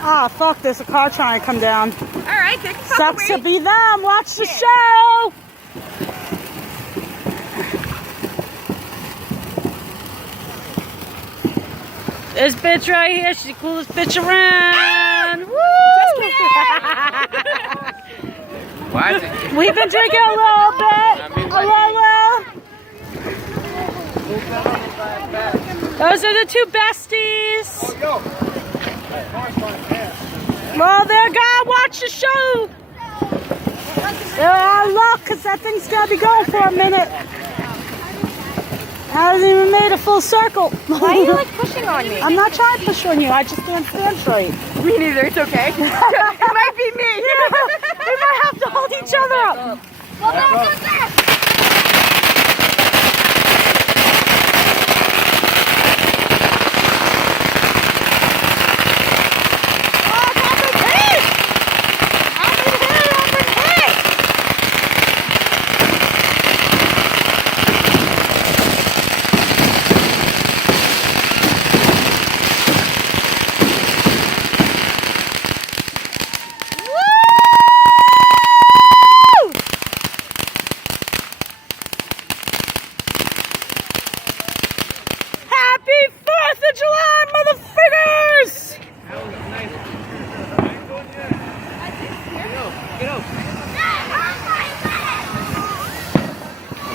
Ah, fuck, there's a car trying to come down. Alright, take a fuck Sucks away. to be them. Watch the show. This bitch right here, she's the coolest bitch around. Woo! Why is it? We've been drinking a little bit. A little. Those are the two besties. Well, they're gonna watch the show. They're out of luck because that thing's gonna be going for a minute. Hasn't even made a full circle. Why are you like pushing on me? I'm not trying to push on you. I just can't stand straight. Me neither, it's okay. It might be me. Yeah, we might have to hold each other up. Well, that's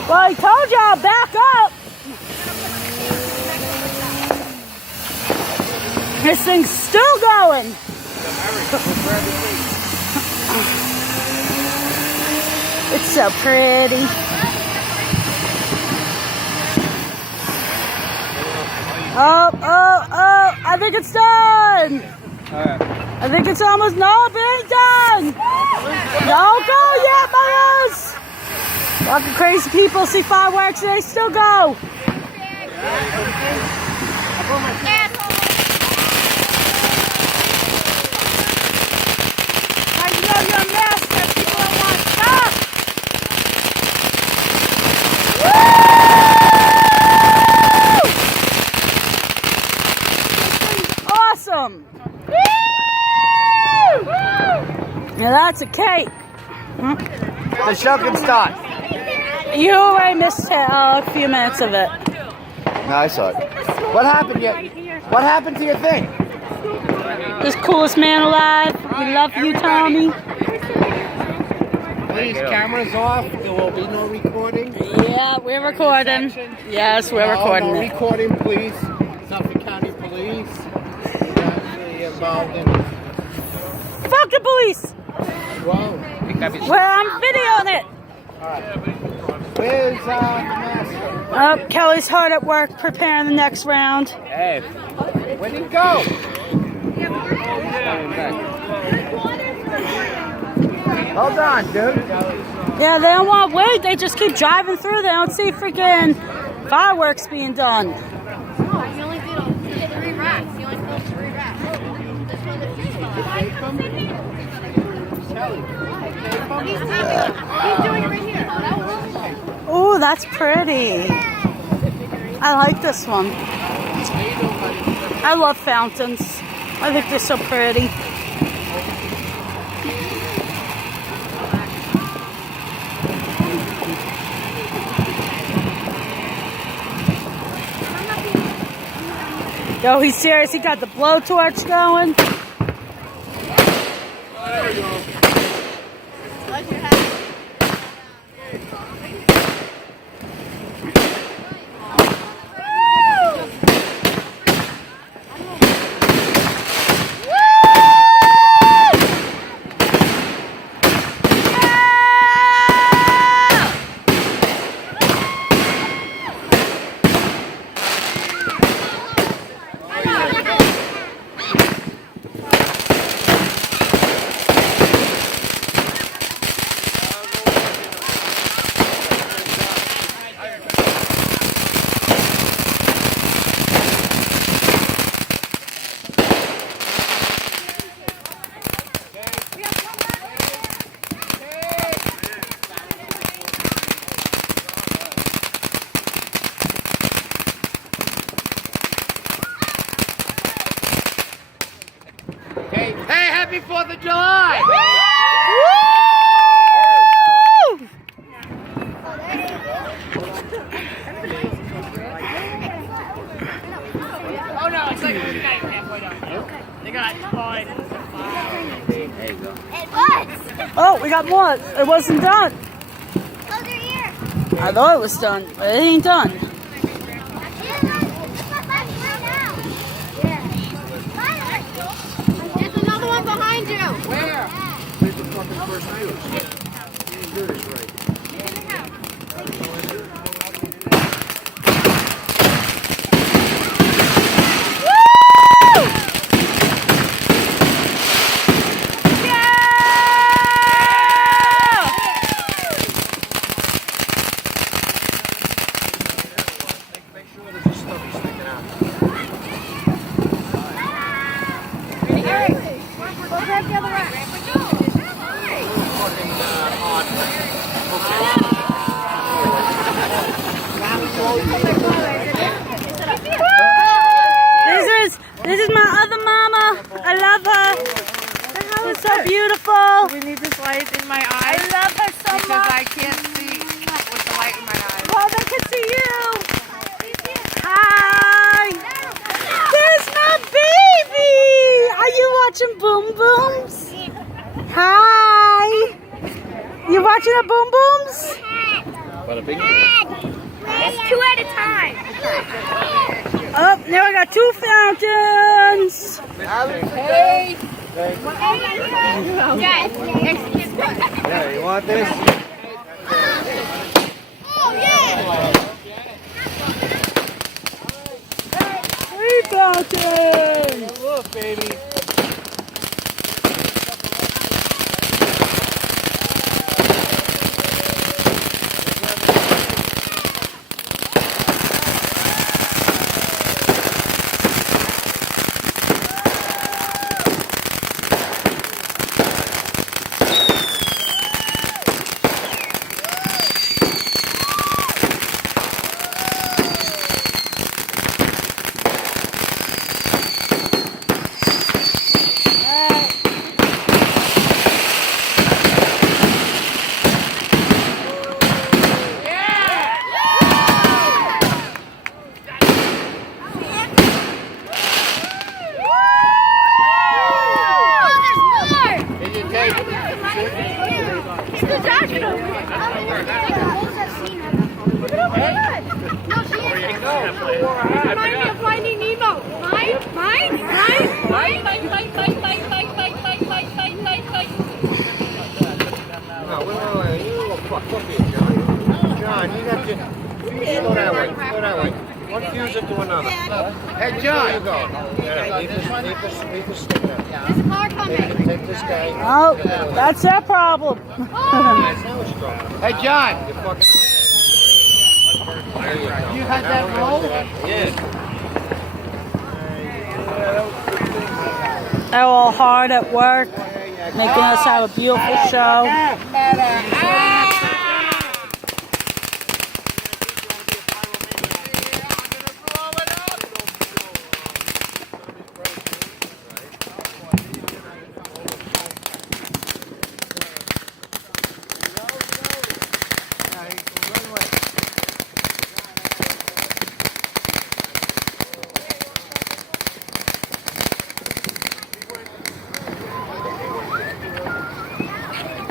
Well, I told y'all, back up. This thing's still going. It's so pretty. Oh, oh, oh, I think it's done. I think it's almost, no, it ain't done. Don't go yet, Miles. Fucking crazy people see fireworks and they still go. Now you know you're a mess that people don't want to stop. Woo! Awesome. Woo! Now that's a cake. The show can start. You already missed a few minutes of it. No, I saw it. What happened yet? What happened to your thing? This coolest man alive. We love you, Tommy. Please, cameras off. There will be no recording. Yeah, we're recording. Yes, we're recording no it. recording, please. Suffolk County Police. Actually involved in. Fuck the police! Whoa. Well, I'm videoing it. All right. Where's the master? Oh, Kelly's hard at work preparing the next round. Hey. Where'd he go? Hold on, dude. Yeah, they don't want to wait. They just keep driving through. They don't see freaking fireworks being done. He only did 3 racks. He only filled 3 racks. He's doing it right here. Oh, that's pretty. I like this one. I love fountains. I think they're so pretty. Yo, he's serious. He got the blowtorch going. There you go. of July! Oh no, it's like halfway done. They got fine. There you go. It was. Oh, we got more. It wasn't done. Close your ear. I thought it was done, but it ain't done. There's another one behind you. Where? There's the fucking first view. You didn't do this right. Make sure there's a stubby sticking out. Go grab the other rack. Fucking odd. This is my other mama. I love her. She's so beautiful. We need this light in my I eyes love her so because much. I can't see with the light in my eyes. Well, they can see you. Hi. There's my baby. Are you watching Boom Booms? Hi. You watching the Boom Booms? Bada bing. It's 2 at a time. Oh, now we got 2 fountains. Hey! Yes. Yeah, you want this? Oh, yeah. 3 fountains. Look, baby. Remind me of Finding Nemo. Mine. No, wait. You little fuck. Look here, John. John, you got to... Go that way. Go that way. One fuse into another. Hey, John. There you go. Yeah, leave this sticking out. There's a car coming. Take this guy. Oh, that's their problem. Hey, John. You fucking... You had that roll? Yeah. They're all hard at work, making us have a beautiful show.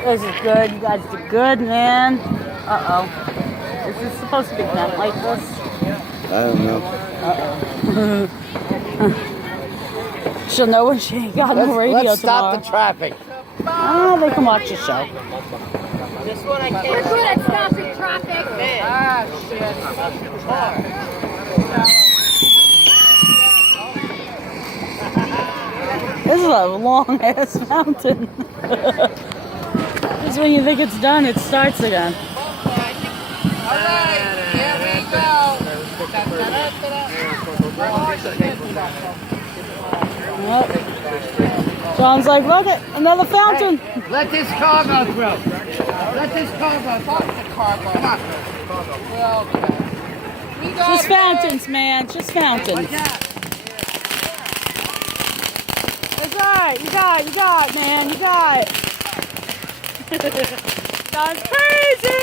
This is good. You guys did good, man. Uh-oh. Is this supposed to be done like this? I don't know. Uh-oh. She'll know when she ain't got no radio Let's stop the tomorrow. traffic. Oh, they can watch the show. We're good at stopping traffic. This is a long-ass mountain. This is when you think it's done, it starts again. Alright, here we go. Yep. John's like, look it, another fountain. Let this car go through. Let this car go through. Come on. Well, we got Just fountains, man, just fountains. That's right. You got it, man. You got it. That's crazy.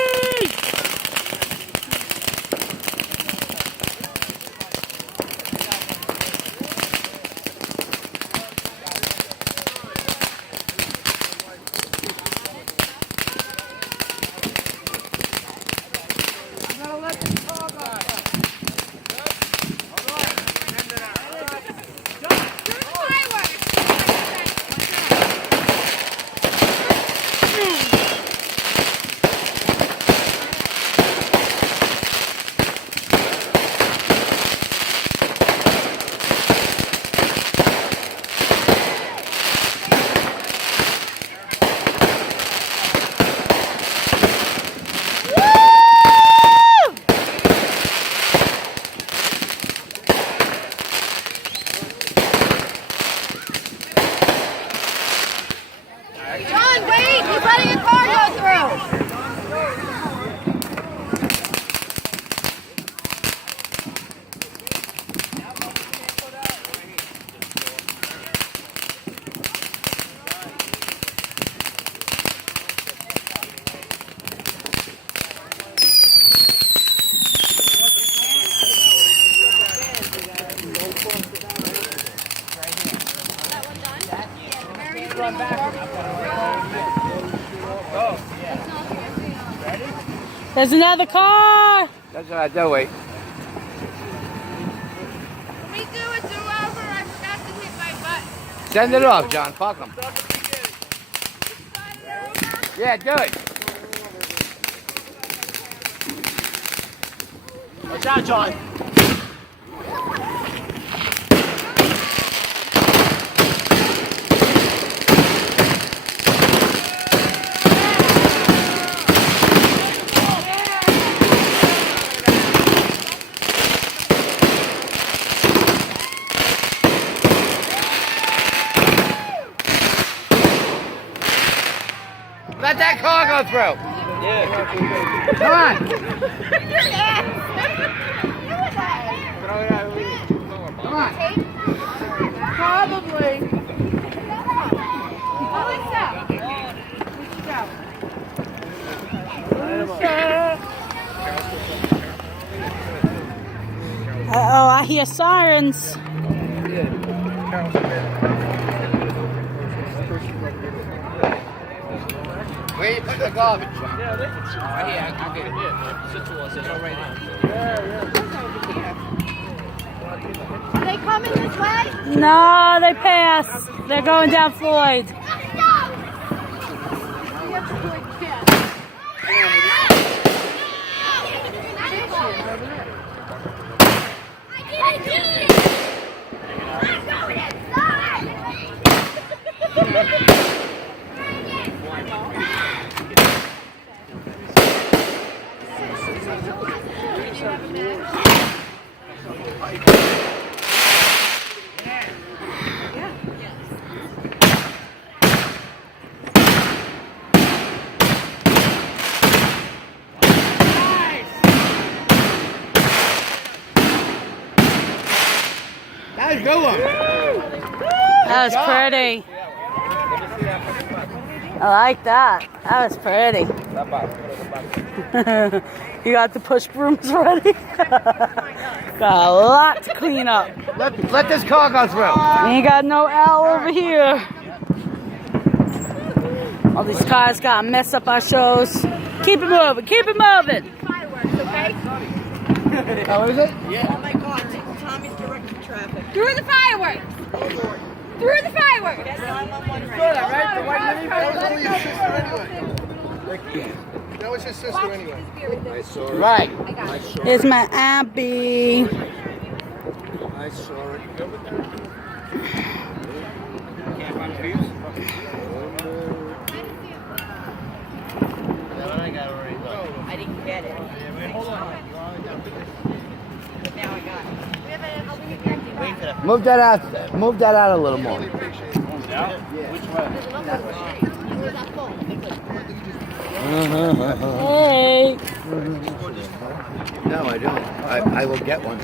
John, wait! He's letting a car go through! There's another car. That's all right. Don't wait. Let me do a do-over. I forgot to hit my button. Send it off, John. Fuck him. Yeah, do it. Watch out, John. Let that car go through. Yeah. Come on. Come on. Probably. Uh-oh, I hear sirens. Where you put the garbage, John? Right here, I'll get it. It's all right now. Are they coming this way? No, they passed. They're going down Floyd. That was a good one. That was pretty. I like that. That was pretty. You got the push brooms ready? Got a lot to clean up. Let this car go through. Ain't got no L over here. All these cars gotta mess up our shows. Keep it moving. Keep it moving. Fireworks, okay? Oh, is it? Oh my God, Tommy's directing traffic. Through the fireworks! Through the fireworks! Yes, I'm on one right. That was his sister anyway. I saw it. Right. Here's my Abby. I saw it. I didn't get it. But now I got it. Move that out. Move that out a little more. Hey. No, I don't. I will get one.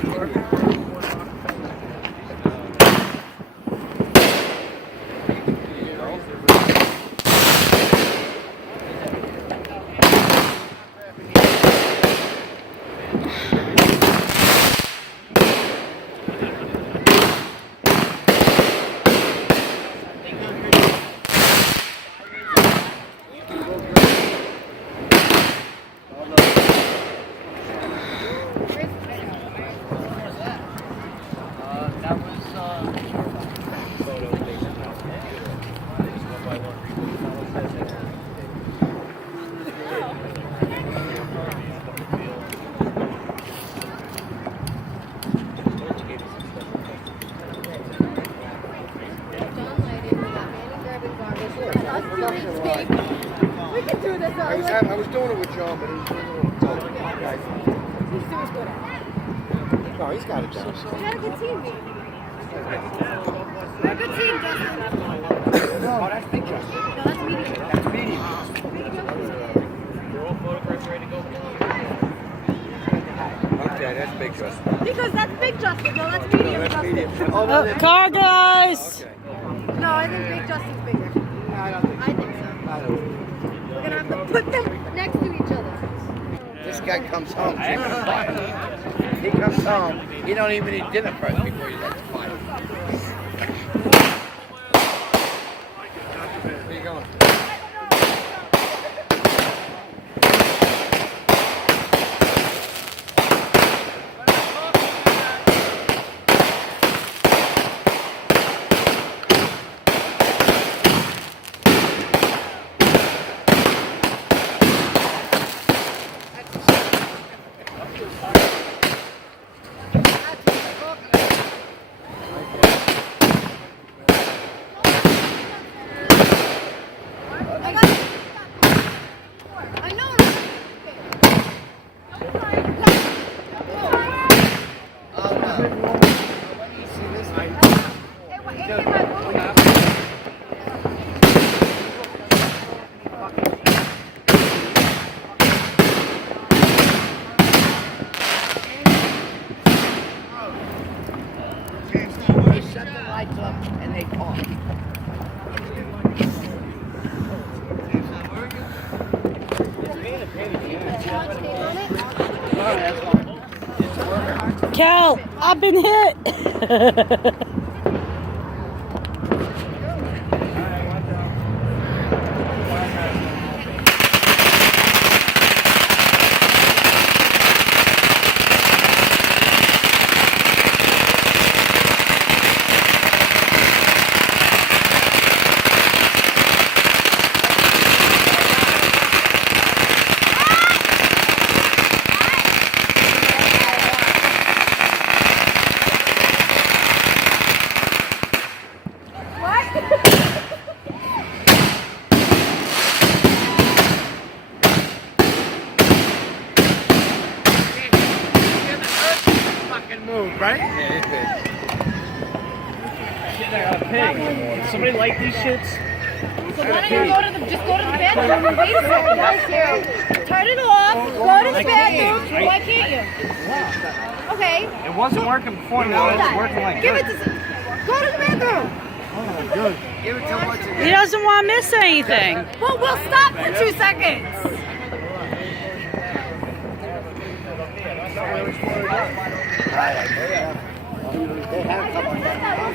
We can do this. I was doing it with John, but he was doing it with No, he's got it down. We got a good team, baby. We're a good team, Justin. Oh, that's big, Justin. No, that's medium. That's medium. Okay, that's big, Justin. Because that's big, Justin. No, that's medium, That's Justin. medium. Oh, car, guys. Okay. No, I think big Justin's bigger. I think so. We're gonna have to put them next to each other. This guy comes home. He comes home. He don't even eat dinner first before he gets fired. Where you going? I know. They shut the lights up and they talk. Cal, I've been hit. Move, right? Somebody like these shits? So why don't you just go to the bathroom and wait a second? Turn it off. Go to the bathroom. Why can't you? Okay. It wasn't working before, now it's working like Give this. it to. Go to the bathroom. Give it to what's it? He doesn't want to miss anything. Well, we'll stop for 2 seconds. They have